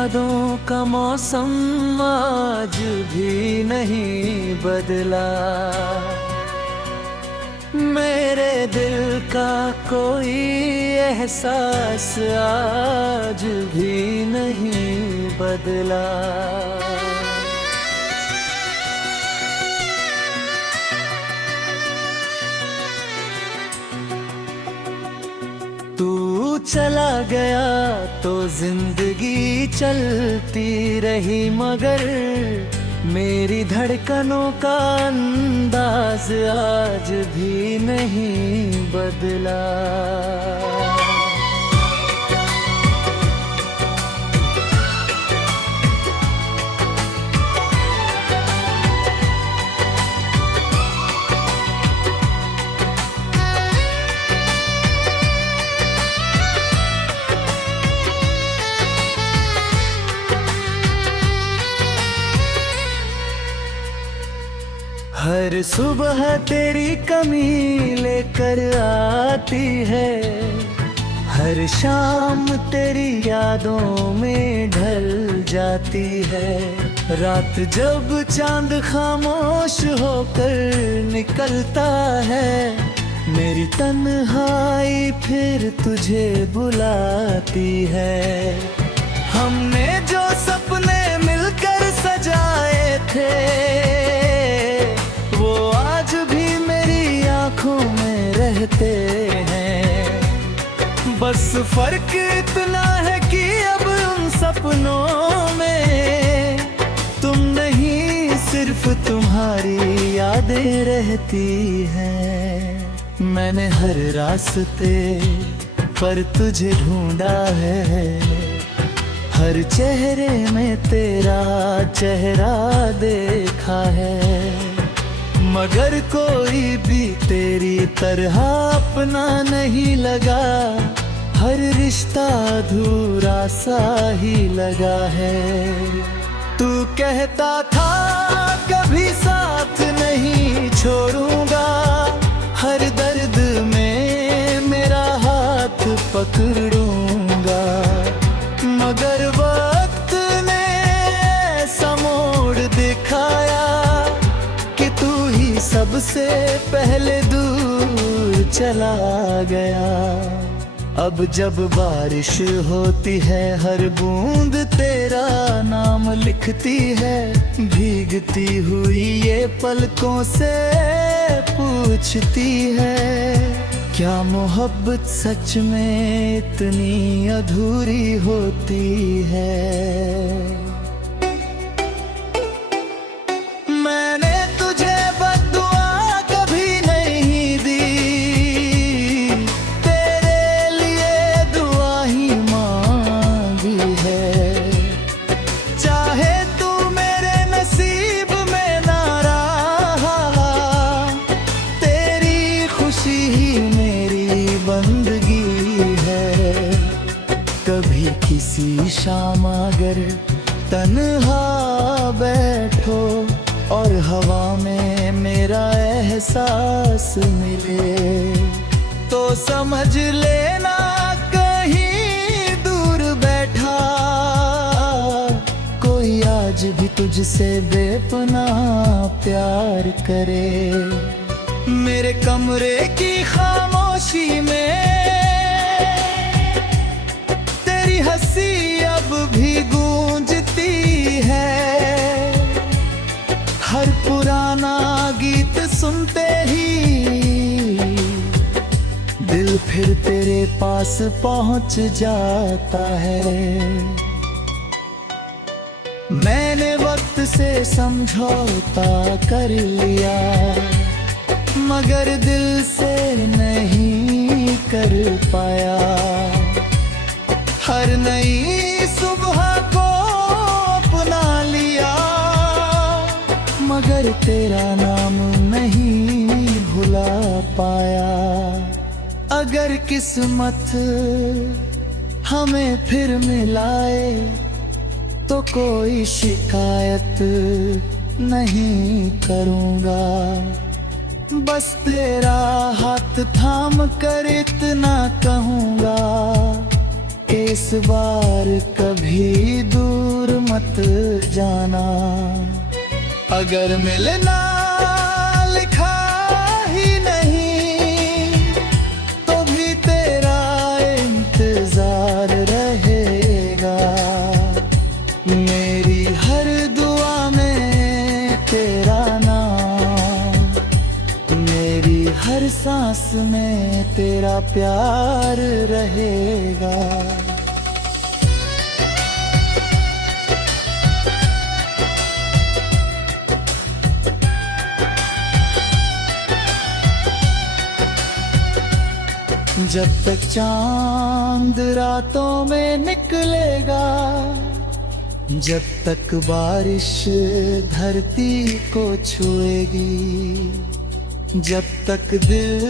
यादों का मौसम आज भी नहीं बदला। मेरे दिल का कोई एहसास आज भी नहीं बदला। तू चला गया तो जिंदगी चलती रही, मगर मेरी धड़कनों का अंदाज आज भी नहीं बदला। हर सुबह तेरी कमी लेकर आती है, हर शाम तेरी यादों में ढल जाती है। रात जब चांद खामोश होकर निकलता है, मेरी तन्हाई फिर तुझे बुलाती है। हमने जो सपने मिलकर सजाए थे, रहते हैं। बस फर्क इतना है कि अब उन सपनों में तुम नहीं, सिर्फ तुम्हारी यादें रहती हैं। मैंने हर रास्ते पर तुझे ढूंढा है, हर चेहरे में तेरा चेहरा देखा है, मगर कोई भी तेरी तरह अपना नहीं लगा। हर रिश्ता अधूरा सा ही लगा है। तू कहता था कभी साथ नहीं छोड़ूंगा, हर दर्द में मेरा हाथ पकड़ूंगा, मगर वक्त ने ऐसा मोड़ दिखाया, सबसे पहले दूर चला गया। अब जब बारिश होती है, हर बूंद तेरा नाम लिखती है, भीगती हुई ये पलकों से पूछती है, क्या मोहब्बत सच में इतनी अधूरी होती है। कभी किसी शाम अगर तन्हा बैठो और हवा में मेरा एहसास मिले, तो समझ लेना कहीं दूर बैठा कोई आज भी तुझसे बेपनाह प्यार करे। मेरे कमरे की खामोशी में हंसी अब भी गूंजती है, हर पुराना गीत सुनते ही दिल फिर तेरे पास पहुंच जाता है। मैंने वक्त से समझौता कर लिया, मगर दिल से नहीं कर पाया। हर नई सुबह को अपना लिया, मगर तेरा नाम नहीं भुला पाया। अगर किस्मत हमें फिर मिलाए, तो कोई शिकायत नहीं करूँगा। बस तेरा हाथ थाम कर इतना कहूँगा, कि इस बार कभी दूर मत जाना। अगर मिलना लिखा ही नहीं तो भी तेरा इंतजार रहेगा। मेरी हर दुआ में तेरा नाम, मेरी हर सांस में तेरा प्यार रहेगा। जब तक चांद रातों में निकलेगा, जब तक बारिश धरती को छुएगी, जब तक दिल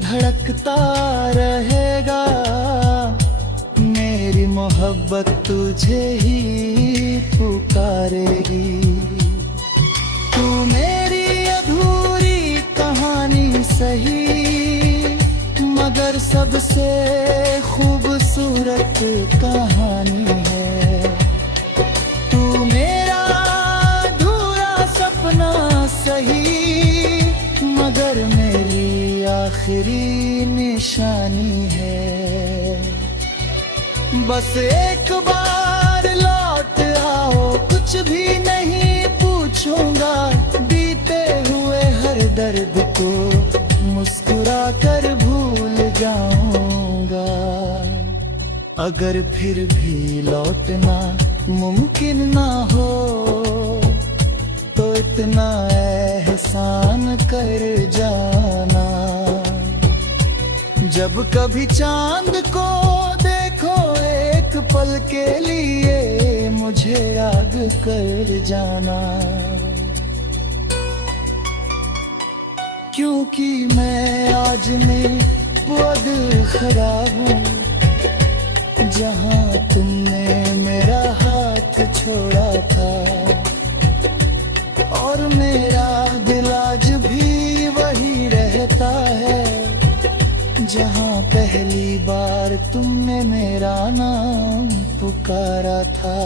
धड़कता रहेगा, मेरी मोहब्बत तुझे ही पुकारेगी। तू मेरी अधूरी कहानी सही, मगर सबसे खूबसूरत कहानी है। तू मेरा अधूरा सपना सही, मगर मेरी आखिरी निशानी है। बस एक बार लौट आओ, कुछ भी नहीं पूछूंगा, बीते हुए हर दर्द को मुस्कुरा कर भूल जाऊंगा। अगर फिर भी लौटना मुमकिन ना हो तो इतना एहसान कर जाना। जब कभी चांद को देखो एक पल के लिए मुझे याद कर जाना। क्योंकि मैं आज में बहुत खराब हूँ, जहाँ तुमने मेरा हाथ छोड़ा था, और मेरा दिल आज भी वही रहता है जहाँ पहली बार तुमने मेरा नाम पुकारा था।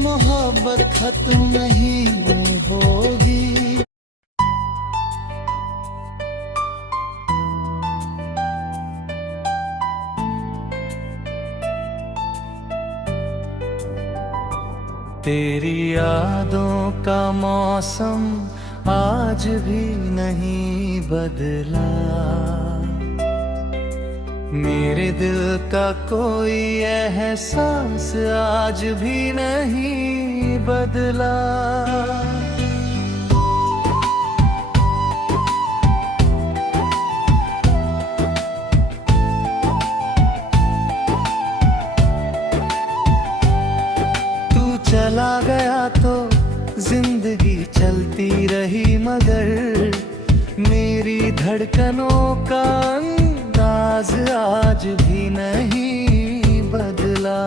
मोहब्बत खत्म नहीं होगी। तेरी यादों का मौसम आज भी नहीं बदला, मेरे दिल का कोई एहसास आज भी नहीं बदला। तू चला गया तो जिंदगी चलती रही, मगर मेरी धड़कनों का अंदाज आज भी नहीं बदला।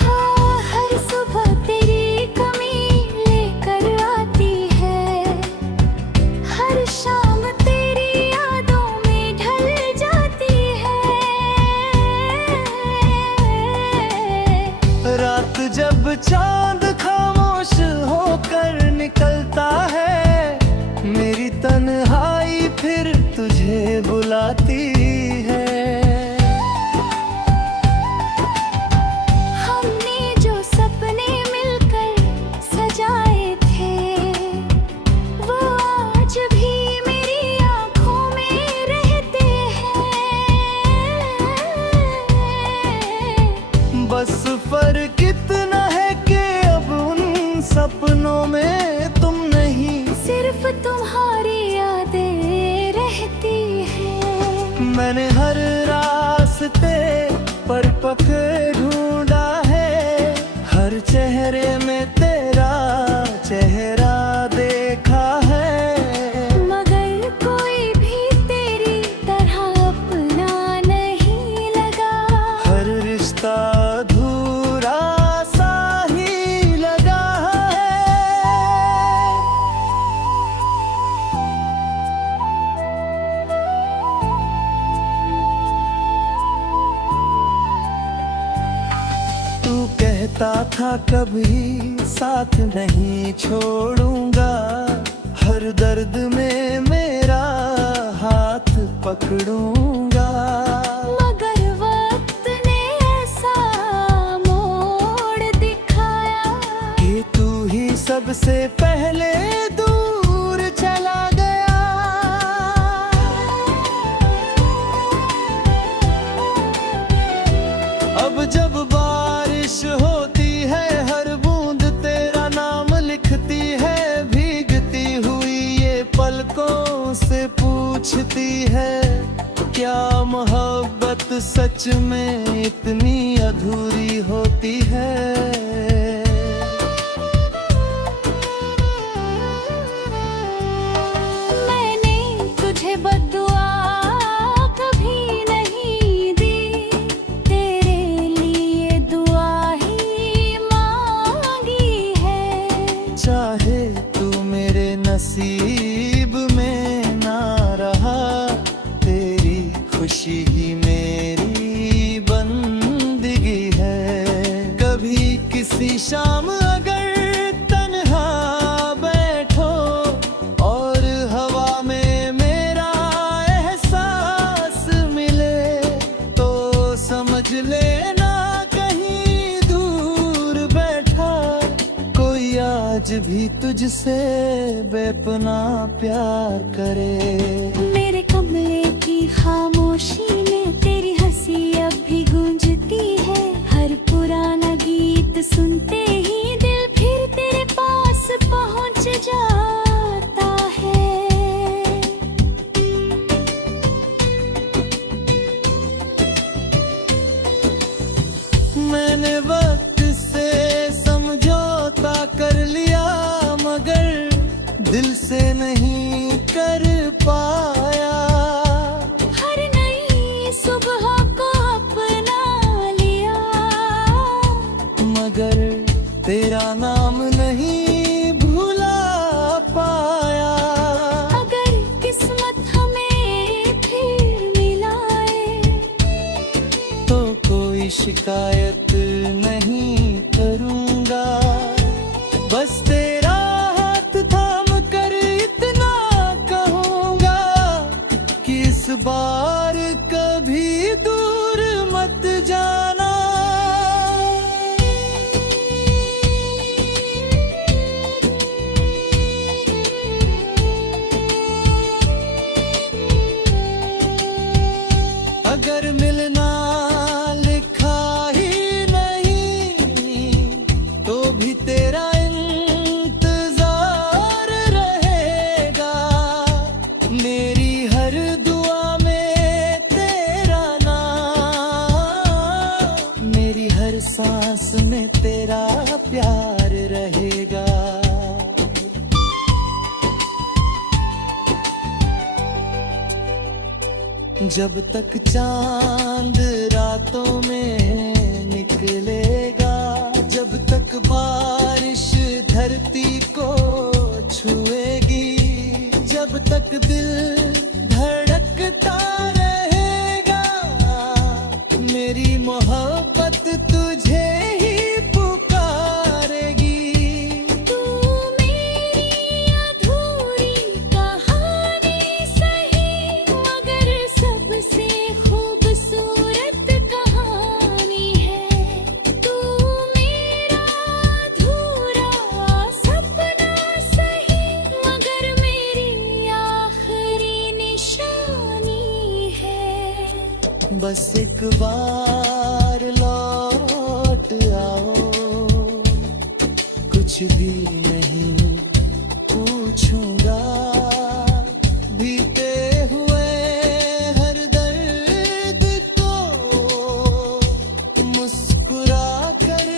हाँ, हर सुबह तेरी कमी लेकर आती है, हर शाम तेरी यादों में ढल जाती है। रात जब चांद खामोश होकर निकलता है, मेरी तन्हाई फिर तुझे बुलाती है। हमने जो सपने मिलकर सजाए थे, वो आज भी मेरी आँखों में रहते हैं। बस फर्क इतना है कि अब उन सपनों में तुम नहीं, सिर्फ तुम्हारी यादें रहती हैं। मैंने हर रास्ते पर पकड़ ढूंढा है, हर चेहरे में तेरा चेहरा देखा है, मगर कोई भी तेरी तरह का अधूरा सा ही लगा है। तू कहता था कभी साथ नहीं छोड़ूंगा, हर दर्द में मेरा हाथ पकड़ूंगा। मगर वक्त ने ऐसा मोड़ दिखाया कि तू ही सबसे पहले दूर चला गया। अब जब बारिश होती है, हर बूंद तेरा नाम लिखती है, भीगती हुई ये पलकों से पूछती है, क्या मोहब्बत सच में इतनी अधूरी होती है। मैंने तुझे बद्दुआ कभी नहीं दी, तेरे लिए दुआ ही मांगी है। चाहे तू मेरे नसीब में ना रहा, तेरी खुशी ही मेरी बंदगी है। कभी किसी शाम अगर तन्हा बैठो और हवा में मेरा एहसास मिले, तो समझ लेना कहीं दूर बैठा कोई आज भी तुझसे बेपनाह प्यार करे। मेरे कमरे की खामोशी में तेरी हंसी अब भी गूंजती है। हर पुराना गीत सुनते ही दिल फिर तेरे पास पहुंच जाता है। मैंने वक्त से समझौता कर लिया, मगर दिल से नहीं कर पाया। हर नई सुबह को अपना लिया, मगर तेरा नाम नहीं भुला पाया। अगर किस्मत हमें फिर मिलाए, तो कोई शिकायत नहीं करूंगा, बस तेरा हाथ थाम कर इतना कहूंगा कि इस बार कभी दूर मत जाना। अगर मिलना लिखा ही नहीं, तो भी तेरा इंतजार रहेगा। मेरी हर दुआ में तेरा नाम, मेरी हर सांस में तेरा प्यार रहेगा। जब तक चांद रातों में निकलेगा, जब तक बारिश धरती को छुएगी, जब तक दिल धड़कता रहेगा, मेरी मोहब्बत तुझे ही पुकारेगी। तू मेरी अधूरी कहानी सही, मगर सबसे खूबसूरत कहानी है। तू मेरा अधूरा सपना सही, मगर मेरी आखिरी निशानी है। बस एक बार लौट आओ, कुछ भी नहीं पूछूंगा। बीते हुए हर दर्द को मुस्कुरा कर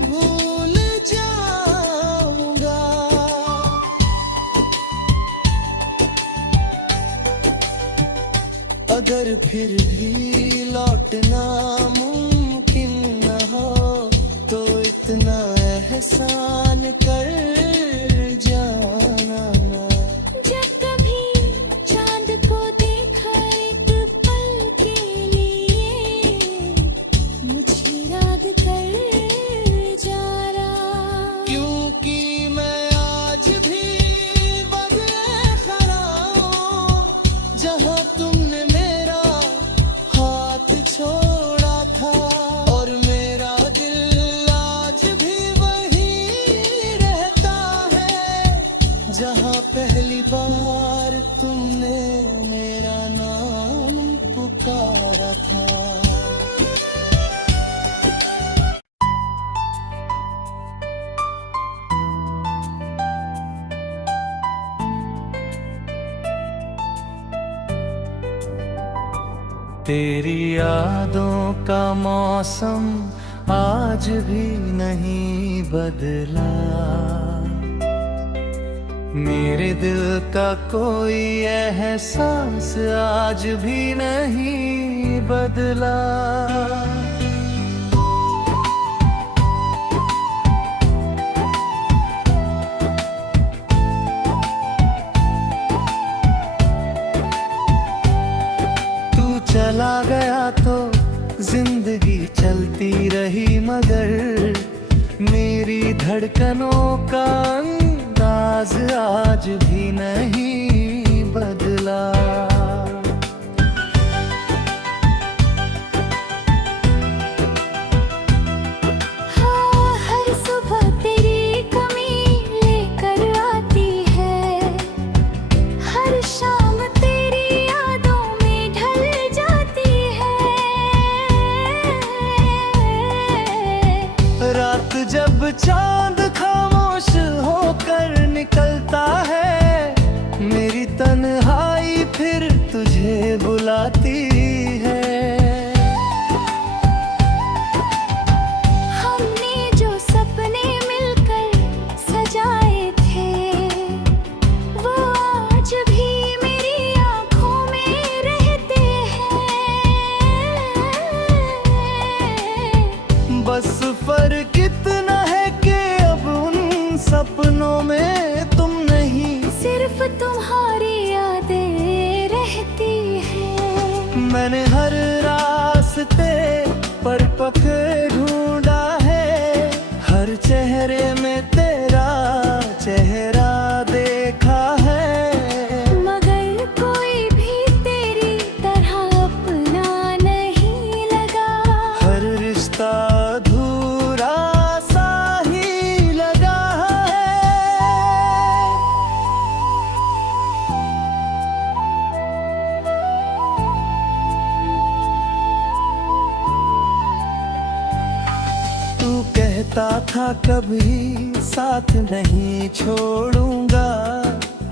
भूल जाऊंगा। अगर फिर भी लौटना मुमकिन एहसान कर जाना। जब कभी चांद को देखा एक पल के लिए, मुझे याद कर जाना। क्योंकि मैं आज भी बदले खड़ा हूँ, जहाँ तुमने मेरा हाथ छोड़ा था। और मेरा दिल आज भी वही रहता है, जहाँ पहली बार तुमने मेरा नाम पुकारा था। तेरी यादों का मौसम आज भी नहीं बदला, मेरे दिल का कोई एहसास आज भी नहीं बदला। चला गया तो जिंदगी चलती रही, मगर मेरी धड़कनों का अंदाज आज भी नहीं बदला। हाँ, हर सुबह तेरी कमी लेकर आती है, हर शाम तेरी यादों में ढल जाती है। रात जब चांद खामोश होकर निकलता है, मेरी तन्हाई फिर तुझे बुलाती है। हमने जो सपने मिलकर सजाए थे, वो आज भी मेरी आँखों में रहते हैं। बस फर्क इतना है कि अब उन सपनों में तुम नहीं, सिर्फ तुम्हारी यादें रहती हैं। मैंने हर रास्ते पर पकड़ ढूंढा है, हर चेहरे में तेरा चेहरा देखा है, मगर कोई भी तेरी तरह अपना नहीं लगा। हर रिश्ता अधूरा सा ही लगा है। तू कहता था कभी साथ नहीं छोड़ूंगा,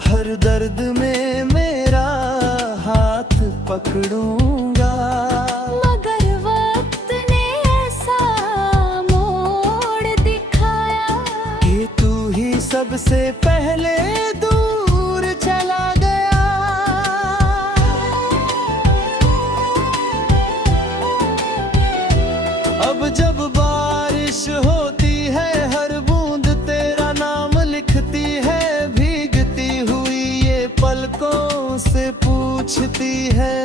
हर दर्द में मेरा हाथ पकड़ूंगा। मगर वक्त ने ऐसा मोड़ दिखाया कि तू ही सबसे पहले दूर चला गया। अब जब बारिश होती है, हर बूंद तेरा नाम लिखती है, भीगती हुई ये पलकों से पूछती है,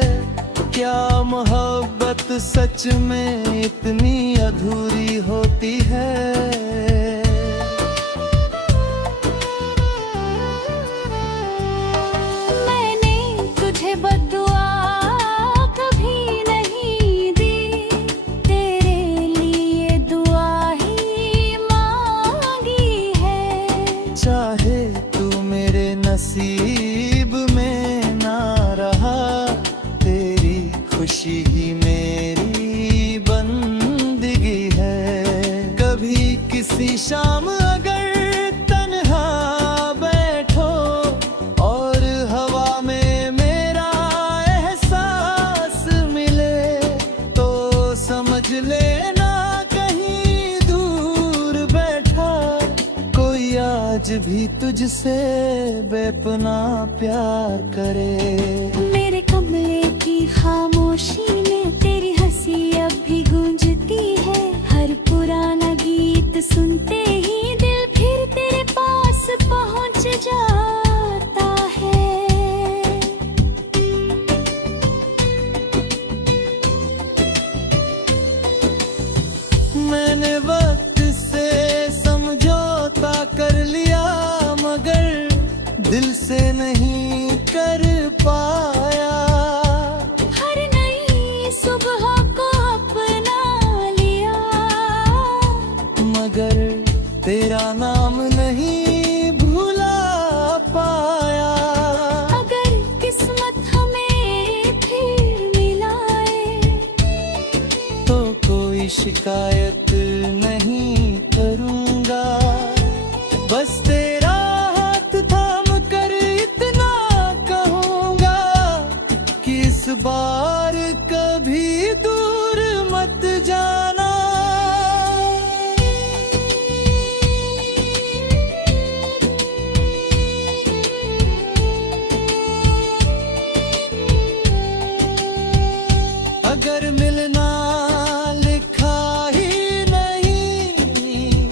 क्या मोहब्बत सच में इतनी अधूरी होती है। मैंने तुझे बद्दुआ कभी नहीं दी, तेरे लिए दुआ ही मांगी है। चाहे तू मेरे नसीब में ना रहा, तेरी खुशी ही मेरी बंदगी है। कभी किसी शाम अगर तन्हा बैठो और हवा में मेरा एहसास मिले, तो समझ लेना कहीं दूर बैठा कोई आज भी तुझसे बेपनाह प्यार करे। मेरे कमरे की खामोशी में तेरी हंसी अब भी गूंजती है, हर पुराना गीत सुनते ही शिकायत नहीं करूँगा। बस तेरा हाथ थाम कर इतना कहूँगा कि इस बार कभी दूर मत जाना। अगर मिलना लिखा ही नहीं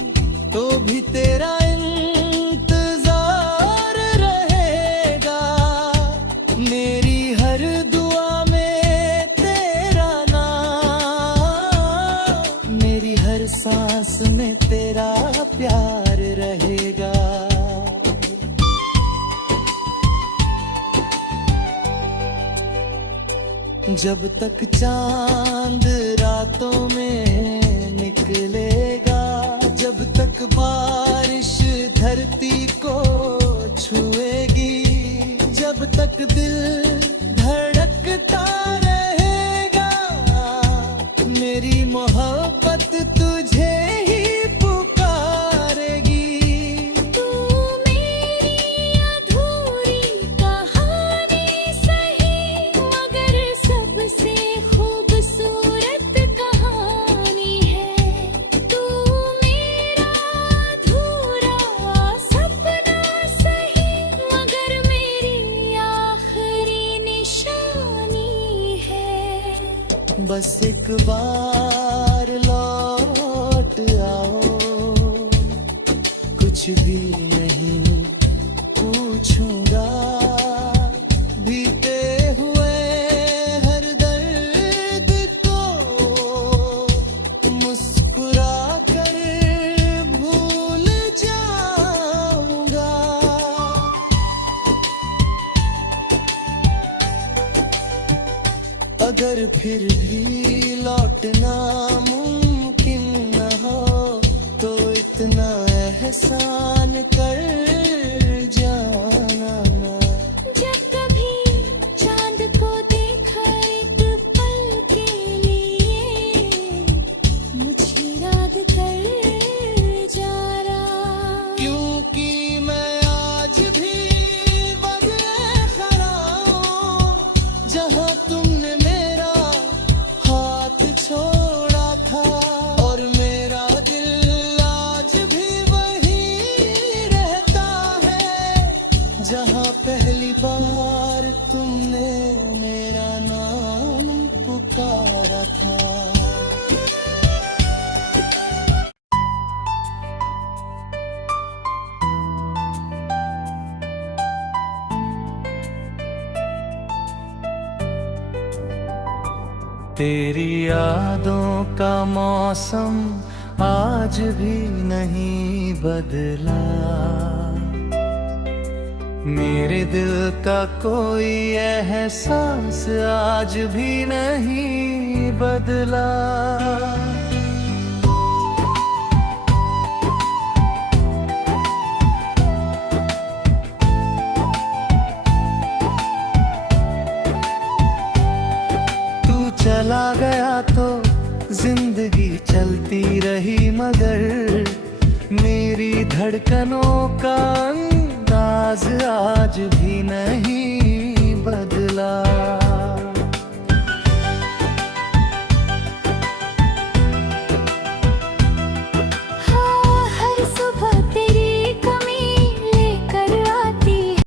तो भी तेरा इंतजार रहेगा। मेरी हर दुआ में तेरा नाम, मेरी हर सांस में तेरा प्यार रहेगा। जब तक चांद रातों में निकलेगा, जब तक बारिश धरती को छुएगी, जब तक दिल धड़कता रहेगा, मेरी मोहब्बत तुझे ही पुकारेगी। तू मेरी अधूरी कहानी सही, मगर सबसे खूबसूरत कहानी है। तू मेरा अधूरा सपना सही, मगर मेरी आखिरी निशानी है। बस एक बार लौट आओ, कुछ भी नहीं पूछूंगा। बीते हुए हर दर्द को मुस्कुरा कर भूल जाऊंगा। अगर फिर भी लौटना मुमकिन न हो तो इतना एहसान कर जाना। जब कभी चांद को देखा एक पल के लिए, मुझे याद कर जरा। क्योंकि मैं आज भी बदखरा हूँ, जहाँ तुमने मेरा हाथ छोड़ा था, और मेरा दिल आज भी वही रहता है जहाँ पहली बार तुमने मेरा नाम पुकारा था। तेरी यादों का मौसम आज भी नहीं बदला, मेरे दिल का कोई एहसास आज भी नहीं बदला। चला गया तो जिंदगी चलती रही, मगर मेरी धड़कनों का अंदाज आज भी नहीं बदला।